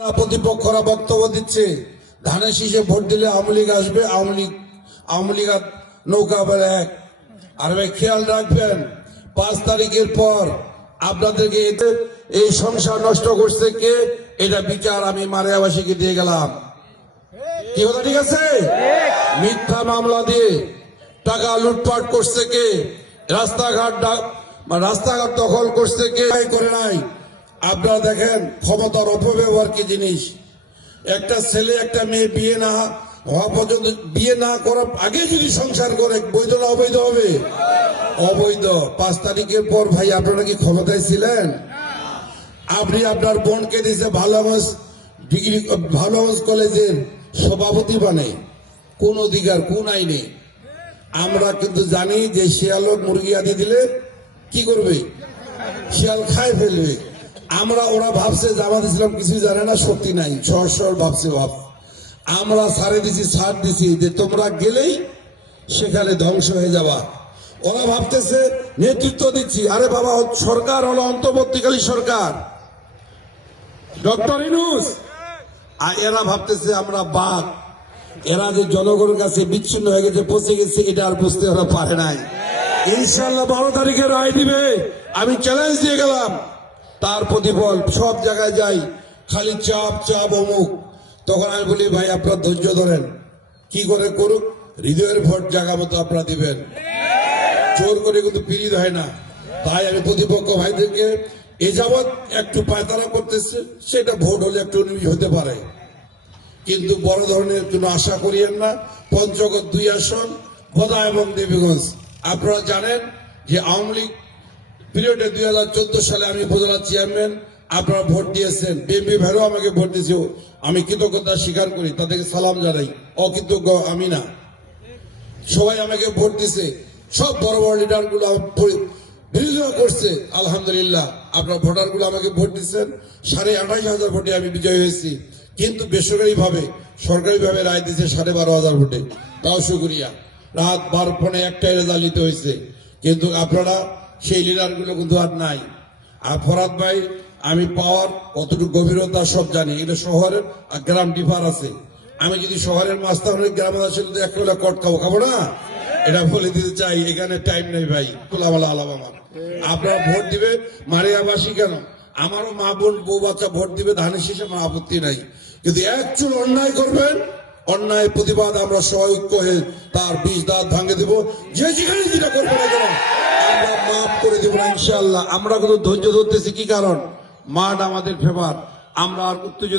প্রতিপক্ষরা বক্তব্য দিচ্ছে ধানের শীষে ভোট দিলে আওয়ামী লীগ আসবে, আওয়ামী লীগ নৌকা বেলা এক। আর ভাই খেয়াল রাখবেন 5 তারিখের পর আপনাদেরকে এই সংসার নষ্ট করছে কে, এটা বিচার আমি মারিয়াবাসীকে দিয়ে গেলাম। কি কথা ঠিক আছে? মিথ্যা মামলা দিয়ে টাকা লুটপাট করছে কে, রাস্তাঘাট দখল করছে কে, করে নাই। আপনারা দেখেন ক্ষমতার অপব্যবহার কি জিনিস। একটা ছেলে একটা মেয়ে বিয়ে না হওয়া পর্যন্ত, বিয়ে না করার আগে যদি সংসার করে, বৈধ না অবৈধ হবে? অবৈধ। 5 তারিখের পর ভাই আপনারা কি ক্ষমতায় ছিলেন? আপনি আপনার বোনকে দিয়েছে ভালোগঞ্জ কলেজের সভাপতি বানাই, কোন অধিকার, কোন আইনে? আমরা কিন্তু জানি যে শিয়ালক মুরগি আদি দিলে কি করবে, শিয়াল খায় ফেলবে। ওরা ভাবছে জামাত ইসলাম কিছু জানে না, শক্তি নাই, সহজ ভাবছে। আমরা ছাড়ে দিছি যে তোমরা গেলেই সেখানে ধ্বংস হয়ে যাবা। ওরা ভাবতেছে নেতৃত্ব দিচ্ছি। আরে বাবা, সরকার হলো অন্তর্বর্তীকালীন সরকার, ডক্টর ইউনূস। আর এরা ভাবতেছে আমরা বাঘ। এরা যে জনগণের কাছে বিচ্ছিন্ন হয়ে গেছে, পৌঁছে গেছে, এটা আর বুঝতে ওরা পারে নাই। ইনশাল্লাহ 12 তারিখে রায় দিবে, আমি চ্যালেঞ্জ দিয়ে গেলাম। তার প্রতিফল সব জায়গায় যাই, খালি চাপ অমুক। তখন আমি বলি ভাই আপনার ধৈর্য ধরেন, কি করে করুক, হৃদয়ের ভোট জায়গা মতো আপনারা দিবেন, জোর করে কিন্তু পীড়িত হয় না। তাই আমি প্রতিপক্ষ ভাইদেরকে এ যাবৎ একটু পায়তারা করতেছে, সেটা ভোট হলে একটু হতে পারে, কিন্তু বড় ধরনের কোনো আশা করিয়েন না। পঞ্চগড় 2 আসন, বোদা এবং দেবীগঞ্জ। আপনারা জানেন যে আওয়ামী লীগ পিরিয়ডে 2014 সালে আমি উপজেলা চেয়ারম্যান, আপনারা ভোট দিয়েছেন, বিএনপি ভাইরাও আমাকে ভোট দিয়েছে, আমি কৃতজ্ঞতা স্বীকার করি, তাদেরকে সালাম জানাই, অকৃতজ্ঞ আমি না। সবাই আমাকে ভোট দিছে, সব বড় বড় লিডার গুলো বিরোধিতা করছে। আলহামদুলিল্লাহ আপনার ভোটার গুলো আমাকে ভোট দিচ্ছেন, 28,500 ভোটে আমি বিজয় হয়েছি। কিন্তু বেসরকারি ভাবে, সরকারি ভাবে রায় দিচ্ছে 12,500 ভোটে, তাও শুকরিয়া। রাত 12 একটাই রেজাল্ট নিতে হয়েছে, কিন্তু আপনারা সেই লিডার গুলো কিন্তু আর নাই। আর ফরাদ ভাই, আমি পাওয়ার কতটুকু গভীরতা সব জানি। এটা শহরের আর গ্রাম ডিফার আছে। আমি যদি শহরের মাস্টার হলে গ্রামে আসলে তো 1 কিলো কট খাবো না, এটা বলে দিতে চাই। এখানে টাইম নেই ভাই, খোলামেলা আলাপ আমার। আপনারা ভোট দিবে মারিয়াবাসী কেন, আমারও মা বোন বউ বাচ্চা ভোট দিবে ধানের শীষে, আমার আপত্তি নাই। কিন্তু একচুল অন্যায় করবেন, অন্যায় প্রতিবাদ আমরা সবাই ঐক্য হয়ে তার 20 দাঁত ভাঙে দেবো। যে যেখানে যেটা করবো না কেন আমরা মাফ করে দেবো না ইনশাল্লাহ। আমরা কিন্তু ধৈর্য ধরতেছি, কি কারণ মাঠ আমাদের ফেভার, আমরা আর উত্তেজিত